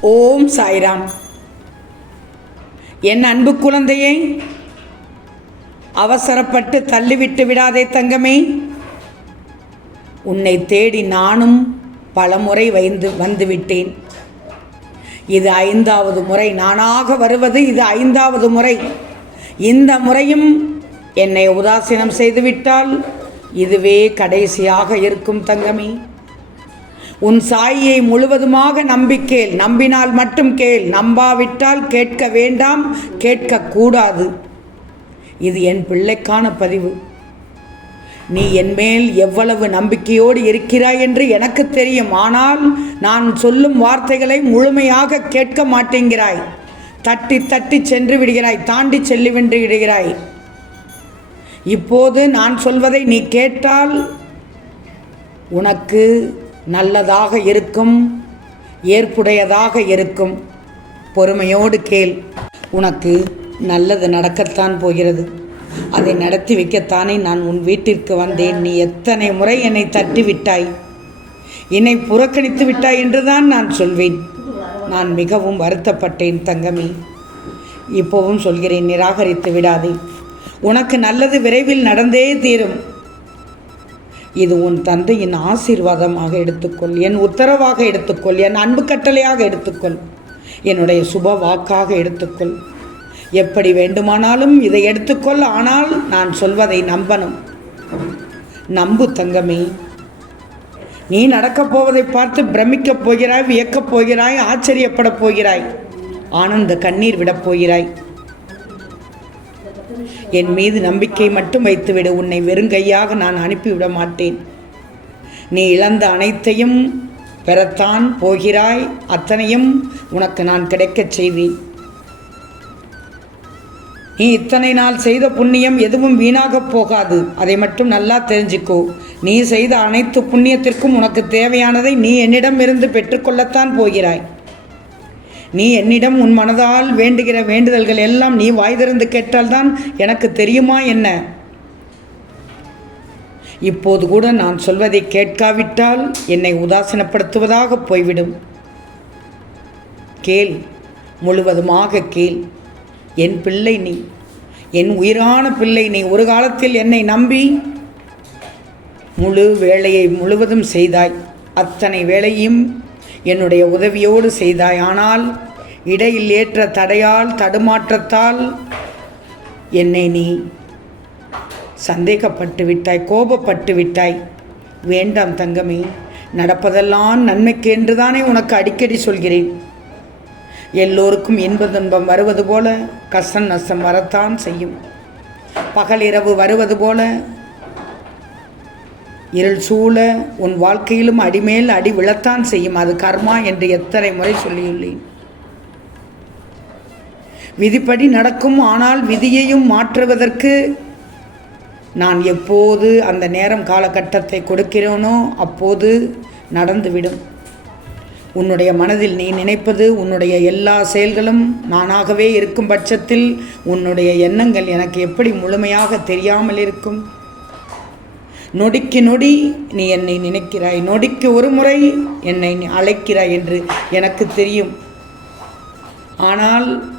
ஓம் சாய்ராம். என் அன்பு குழந்தையை அவசரப்பட்டு தள்ளிவிட்டு விடாதே தங்கமே. உன்னை தேடி நானும் பலமுறை வைந்து வந்துவிட்டேன். இது ஐந்தாவது முறை நானாக வருவது இது ஐந்தாவது முறை. இந்த முறையும் என்னை உதாசீனம் செய்துவிட்டால் இதுவே கடைசியாக இருக்கும் தங்கமே. உன் சாயியை முழுவதுமாக நம்பிக்கேள் நம்பினால் மட்டும் கேள். நம்பாவிட்டால் கேட்க வேண்டாம் கேட்கக்கூடாது. இது என் பிள்ளைக்கான பதிவு. நீ என்மேல் எவ்வளவு நம்பிக்கையோடு இருக்கிறாய் என்று எனக்கு தெரியும். ஆனால் நான் சொல்லும் வார்த்தைகளை முழுமையாக கேட்க மாட்டேங்கிறாய். தட்டி தட்டி சென்று விடுகிறாய். தாண்டி செல்லி வென்று விடுகிறாய் இப்போது நான் சொல்வதை நீ கேட்டால் உனக்கு நல்லதாக இருக்கும் ஏற்புடையதாக இருக்கும். பொறுமையோடு கேள் உனக்கு நல்லது நடக்கத்தான் போகிறது. அதை நடத்தி வைக்கத்தானே நான் உன் வீட்டிற்கு வந்தேன். நீ எத்தனை முறை என்னை தட்டி விட்டாய் என்னை புறக்கணித்து விட்டாய் என்றுதான் நான் சொல்வேன். நான் மிகவும் வருத்தப்பட்டேன் தங்கமே. இப்போவும் சொல்கிறேன் நிராகரித்து விடாதே. உனக்கு நல்லது விரைவில் நடந்தே தீரும். இது உன் தந்தையின் ஆசீர்வாதமாக எடுத்துக்கொள் என் உத்தரவாக எடுத்துக்கொள் என் அன்பு கட்டளையாக எடுத்துக்கொள் என்னுடைய சுப வாக்காக எடுத்துக்கொள். எப்படி வேண்டுமானாலும் இதை எடுத்துக்கொள் ஆனால் நான் சொல்வதை நம்பணும். நம்பு தங்கமே. நீ நடக்கப் போவதை பார்த்து பிரமிக்கப் போகிறாய் வியக்கப் போகிறாய் ஆச்சரியப்படப் போகிறாய். ஆனந்த கண்ணீர் விடப் போகிறாய். என் மீது நம்பிக்கை மட்டும் வைத்துவிடு. உன்னை வெறுங்கையாக நான் அனுப்பிவிட மாட்டேன் நீ இழந்த அனைத்தையும் பெறத்தான் போகிறாய். அத்தனையும் உனக்கு நான் கிடைக்கச் செய்வேன். நீ இத்தனை நாள் செய்த புண்ணியம் எதுவும் வீணாகப் போகாது. அதை மட்டும் நல்லா தெரிஞ்சுக்கோ. நீ செய்த அனைத்து புண்ணியத்திற்கும் உனக்கு தேவையானதை நீ என்னிடமிருந்து பெற்றுக்கொள்ளத்தான் போகிறாய். நீ என்னிடம் உன் மனதால் வேண்டுகிற வேண்டுதல்கள் எல்லாம் நீ வாய் திறந்து கேட்டால்தான் எனக்கு தெரியுமா என்ன? இப்போது கூட நான் சொல்வதை கேட்காவிட்டால் என்னை உதாசீனப்படுத்துவதாக போய்விடும். கேள் முழுவதுமாக கேள். என் பிள்ளை நீ என் உயிரான பிள்ளை நீ ஒரு காலத்தில் என்னை நம்பி முழு வேலையை முழுவதும் செய்தாய். அத்தனை வேலையும் என்னுடைய உதவியோடு செய்தாய். ஆனால் இடையில் ஏற்ற தடையால் தடுமாற்றத்தால் என்னை நீ சந்தேகப்பட்டு விட்டாய் கோபப்பட்டு விட்டாய். வேண்டாம் தங்கமே நடப்பதெல்லாம் நன்மைக்கு என்றுதானே உனக்கு அடிக்கடி சொல்கிறேன். எல்லோருக்கும் இன்ப துன்பம் வருவது போல கஷ்டம் நஷ்டம் வரத்தான் செய்யும். பகல் இரவு வருவது போல இருள் சூழ உன் வாழ்க்கையிலும் அடிமேல் அடி விழத்தான் செய்யும் அது கர்மா என்று எத்தனை முறை சொல்லியுள்ளேன். விதிப்படி நடக்கும் ஆனால் விதியையும் மாற்றுவதற்கு நான் எப்போது அந்த நேரம் காலகட்டத்தை கொடுக்கிறேனோ அப்போது நடந்துவிடும். உன்னுடைய மனதில் நீ நினைப்பது உன்னுடைய எல்லா செயல்களும் நானாகவே இருக்கும் பட்சத்தில் உன்னுடைய எண்ணங்கள் எனக்கு எப்படி முழுமையாக தெரியாமல் இருக்கும்? நொடிக்கு நொடி நீ என்னை நினைக்கிறாய். நொடிக்கு ஒரு முறை என்னை அழைக்கிறாய் என்று எனக்கு தெரியும். ஆனால்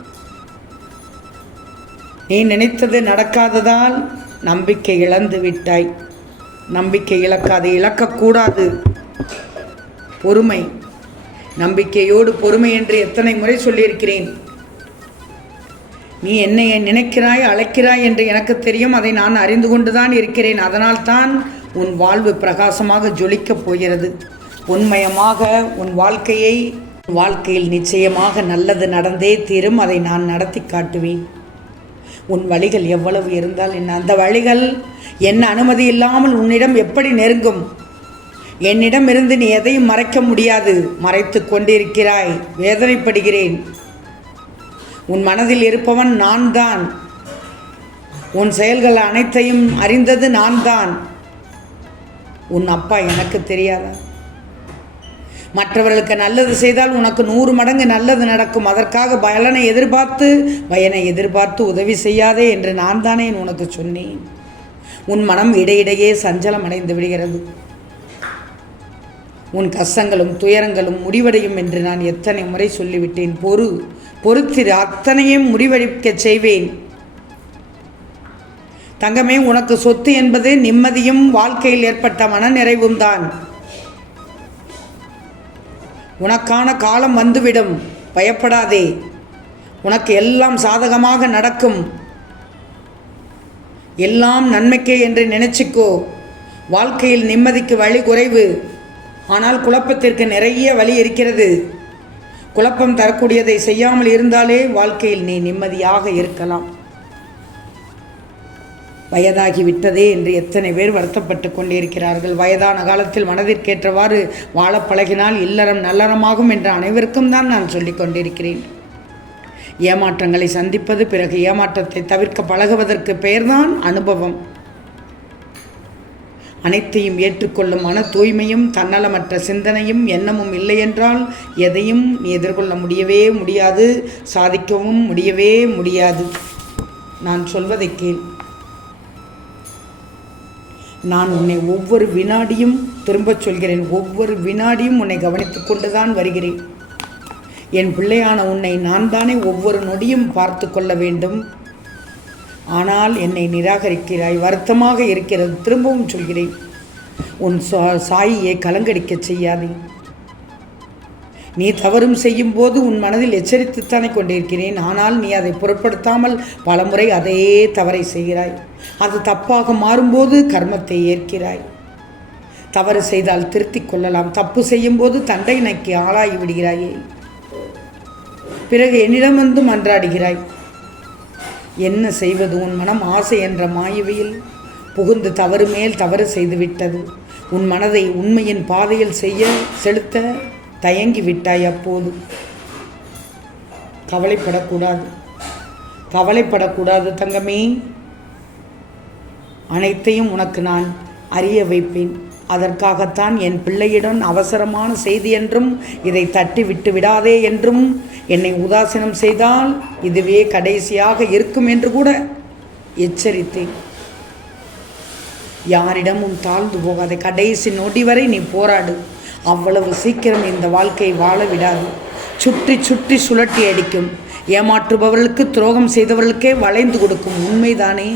நீ நினைத்தது நடக்காததால் நம்பிக்கை இழந்து விட்டாய். நம்பிக்கை இழக்காது இழக்கக்கூடாது. பொறுமை. நம்பிக்கையோடு பொறுமை என்று எத்தனை முறை சொல்லியிருக்கிறேன். நீ என்னை நினைக்கிறாய் அழைக்கிறாய் என்று எனக்கு தெரியும். அதை நான் அறிந்து கொண்டுதான் இருக்கிறேன். அதனால்தான் உன் வாழ்வு பிரகாசமாக ஜொலிக்கப் போகிறது. உண்மயமாக உன் வாழ்க்கையை உன் வாழ்க்கையில் நிச்சயமாக நல்லது நடந்தே தீரும். அதை நான் நடத்தி காட்டுவேன். உன் வழிகள் எவ்வளவு இருந்தால் என்ன? அந்த வழிகள் என்ன அனுமதி இல்லாமல் உன்னிடம் எப்படி நெருங்கும்? என்னிடம் இருந்து நீ எதையும் மறைக்க முடியாது. மறைத்து கொண்டிருக்கிறாய். வேதனைப்படுகிறேன். உன் மனதில் இருப்பவன் நான் தான் உன் செயல்கள் அனைத்தையும் அறிந்தது நான் தான் உன் அப்பா எனக்கு தெரியாதா? மற்றவர்களுக்கு நல்லது செய்தால் உனக்கு நூறு மடங்கு நல்லது நடக்கும். அதற்காக பலனை எதிர்பார்த்து பயனை எதிர்பார்த்து உதவி செய்யாதே என்று நான் தானே உனக்கு சொன்னேன். உன் மனம் இடையிடையே சஞ்சலம் அடைந்து விடுகிறது. உன் கஷ்டங்களும் துயரங்களும் முடிவடையும் என்று நான் எத்தனை முறை சொல்லிவிட்டேன். பொறு. பொறுத்திரு அத்தனையும் முடிவெடுக்கச் செய்வேன். தங்கமே உனக்கு சொத்து என்பது நிம்மதியும் வாழ்க்கையில் ஏற்பட்ட மனநிறைவும் தான் உனக்கான காலம் வந்துவிடும் பயப்படாதே. உனக்கு எல்லாம் சாதகமாக நடக்கும். எல்லாம் நன்மைக்கே என்று நினைச்சுக்கோ. வாழ்க்கையில் நிம்மதிக்கு வழி குறைவு. ஆனால் குழப்பத்திற்கு நிறைய வழி இருக்கிறது. குழப்பம் தரக்கூடியதை செய்யாமல் இருந்தாலே வாழ்க்கையில் நீ நிம்மதியாக இருக்கலாம். வயதாகி விட்டதே என்று எத்தனை பேர் வருத்தப்பட்டு கொண்டிருக்கிறார்கள். வயதான காலத்தில் மனதிற்கேற்றவாறு வாழ பழகினால் இல்லறம் நல்லறமாகும் என்று அனைவருக்கும் தான் நான் சொல்லிக் கொண்டிருக்கிறேன். ஏமாற்றங்களை சந்திப்பது பிறகு ஏமாற்றத்தை தவிர்க்க பழகுவதற்கு பெயர்தான் அனுபவம். அனைத்தையும் ஏற்றுக்கொள்ளும் மன தூய்மையும் தன்னலமற்ற சிந்தனையும் எண்ணமும் இல்லையென்றால் எதையும் நீ எதிர்கொள்ள முடியவே முடியாது சாதிக்கவும் முடியவே முடியாது. நான் சொல்வதை கேள். நான் உன்னை ஒவ்வொரு வினாடியும் திரும்பச் சொல்கிறேன். ஒவ்வொரு வினாடியும் உன்னை கவனித்துக் கொண்டுதான் வருகிறேன். என் பிள்ளையான உன்னை நான் தானே ஒவ்வொரு நொடியும் பார்த்து கொள்ள வேண்டும். ஆனால் என்னை நிராகரிக்கிறாய் வருத்தமாக இருக்கிறது திரும்பவும் சொல்கிறேன். உன் சா- சாயியை கலங்கடிக்கச் செய்யாதே. நீ தவறும் செய்யும் போது உன் மனதில் எச்சரித்துத்தானே கொண்டிருக்கிறேன் ஆனால் நீ அதை பொருட்படுத்தாமல் பலமுறை அதே தவறை செய்கிறாய். அது தப்பாக மாறும்போது கர்மத்தை ஏற்கிறாய். தவறு செய்தால் திருத்திக் கொள்ளலாம் தப்பு செய்யும்போது நக்கி ஆளாகி விடுகிறாயே. பிறகு என்னிடம் வந்து மன்றாடுகிறாய் என்ன செய்வது உன் மனம் ஆசை என்ற மாயவியில்? புகுந்து தவறு மேல் தவறு செய்துவிட்டது. உன் மனதை உண்மையின் பாதையில் செய்ய செலுத்த தயங்கி விட்டாய் அப்போது. கவலைப்படக்கூடாது. கவலைப்படக்கூடாது தங்கமே. அனைத்தையும் உனக்கு நான் அறிய வைப்பேன். அதற்காகத்தான் என் பிள்ளையிடம் அவசரமான செய்தி என்றும் இதை தட்டி விட்டு விடாதே என்றும் என்னை உதாசீனம் செய்தால் இதுவே கடைசியாக இருக்கும் என்று கூட எச்சரித்தேன். யாரிடமும் தாழ்ந்து போகாதே. கடைசி நொடி வரை நீ போராடு. அவ்வளவு சீக்கிரம் இந்த வாழ்க்கை வாழ விடாது. சுற்றி சுற்றி சுழட்டி அடிக்கும். ஏமாற்றுபவர்களுக்கு துரோகம் செய்தவர்களுக்கே வளைந்து கொடுக்கும். உண்மைதானே?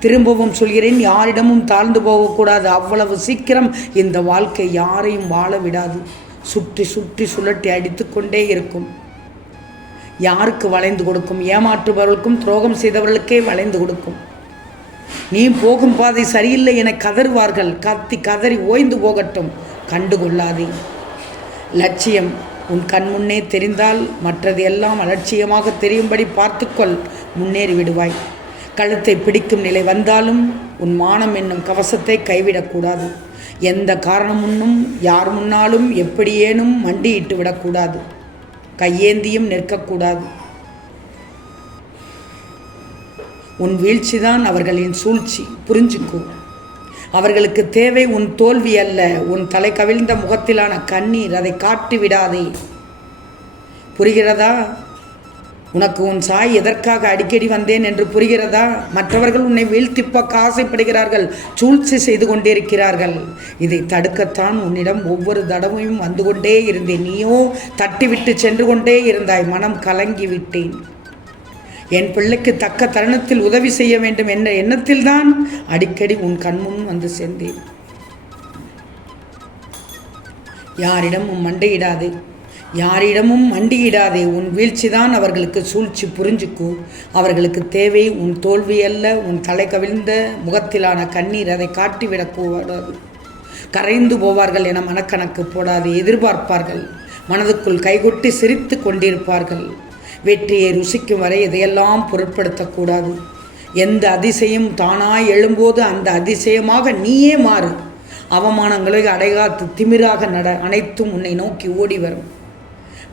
திரும்பவும் சொல்கிறேன் யாரிடமும் தாழ்ந்து போகக்கூடாது. அவ்வளவு சீக்கிரம் இந்த வாழ்க்கை யாரையும் வாழ விடாது. சுற்றி சுற்றி சுழட்டி அடித்து கொண்டே இருக்கும். யாருக்கு வளைந்து கொடுக்கும்? ஏமாற்றுபவர்களுக்கும் துரோகம் செய்தவர்களுக்கே வளைந்து கொடுக்கும். நீ போகும் பாதை சரியில்லை என கதறுவார்கள். கத்தி கதறி ஓய்ந்து போகட்டும். கண்டுகொள்ளாதே. லட்சியம் உன் கண் முன்னே தெரிந்தால் மற்றது எல்லாம் அலட்சியமாக தெரியும்படி பார்த்துக்கொள். முன்னேறி விடுவாய் கழுத்தை பிடிக்கும் நிலை வந்தாலும் உன் மானம் என்னும் கவசத்தை கைவிடக்கூடாது. எந்த காரணம் முன்னும் யார் முன்னாலும் எப்படியேனும் மண்டியிட்டு விடக்கூடாது. கையேந்தியும் நிற்கக்கூடாது. உன் வீழ்ச்சிதான் அவர்களின் சூழ்ச்சி. புரிஞ்சுக்கோ. அவர்களுக்கு தேவை உன் தோல்வி அல்ல. உன் தலை கவிழ்ந்த முகத்திலான கண்ணீர் அதை காட்டி விடாதே புரிகிறதா? உனக்கு உன் சாய் எதற்காக அடிக்கடி வந்தேன் என்று புரிகிறதா? மற்றவர்கள் உன்னை வீழ்த்திப்பக்க ஆசைப்படுகிறார்கள் சூழ்ச்சி செய்து கொண்டிருக்கிறார்கள். இதை தடுக்கத்தான் உன்னிடம் ஒவ்வொரு தடவையும் வந்து கொண்டே இருந்தேன். நீயோ தட்டிவிட்டு சென்று கொண்டே இருந்தாய். மனம் கலங்கி விட்டேன் என் பிள்ளைக்கு தக்க தருணத்தில் உதவி செய்ய வேண்டும் என்ற எண்ணத்தில் தான் அடிக்கடி உன் கண்முன் வந்து சேர்ந்தேன். யாரிடமும் மண்டையிடாதே யாரிடமும் மண்டியிடாதே உன் வீழ்ச்சிதான் அவர்களுக்கு சூழ்ச்சி புரிஞ்சுக்கோ. அவர்களுக்கு தேவை உன் தோல்வி அல்ல உன் தலை கவிழ்ந்த முகத்திலான கண்ணீர் அதை காட்டிவிடக்கூடாது கரைந்து போவார்கள் என மனக்கணக்கு போடாது எதிர்பார்ப்பார்கள். மனதுக்குள் கைகொட்டி சிரித்து கொண்டிருப்பார்கள். வெற்றியை ருசிக்கும் வரை இதையெல்லாம் பொருட்படுத்தக்கூடாது எந்த அதிசயம் தானாய் எழும்போது அந்த அதிசயமாக நீயே மாறு. அவமானங்களை அடைகாத்து திமிராக நட அனைத்தும் உன்னை நோக்கி ஓடி வரும்.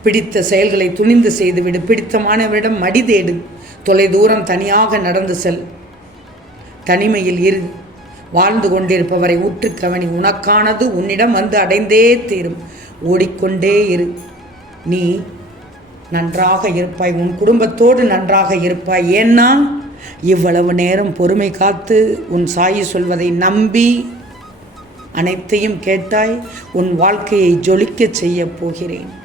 பிடித்த செயல்களை துணிந்து செய்துவிடு. பிடித்தமானவரிடம் மடி தேடு. தொலை தூரம் தனியாக நடந்து செல். தனிமையில் இரு. வாழ்ந்து கொண்டிருப்பவரை உற்று கவனி. உனக்கானது உன்னிடம் வந்து அடைந்தே தீரும். ஓடிக்கொண்டே இரு. நீ நன்றாக இருப்பாய். உன் குடும்பத்தோடு நன்றாக இருப்பாய். ஏன்னா இவ்வளவு நேரம் பொறுமை காத்து உன் சாயி சொல்வதை நம்பி அனைத்தையும் கேட்டாய். உன் வாழ்க்கையை ஜொலிக்கச் செய்யப் போகிறேன்.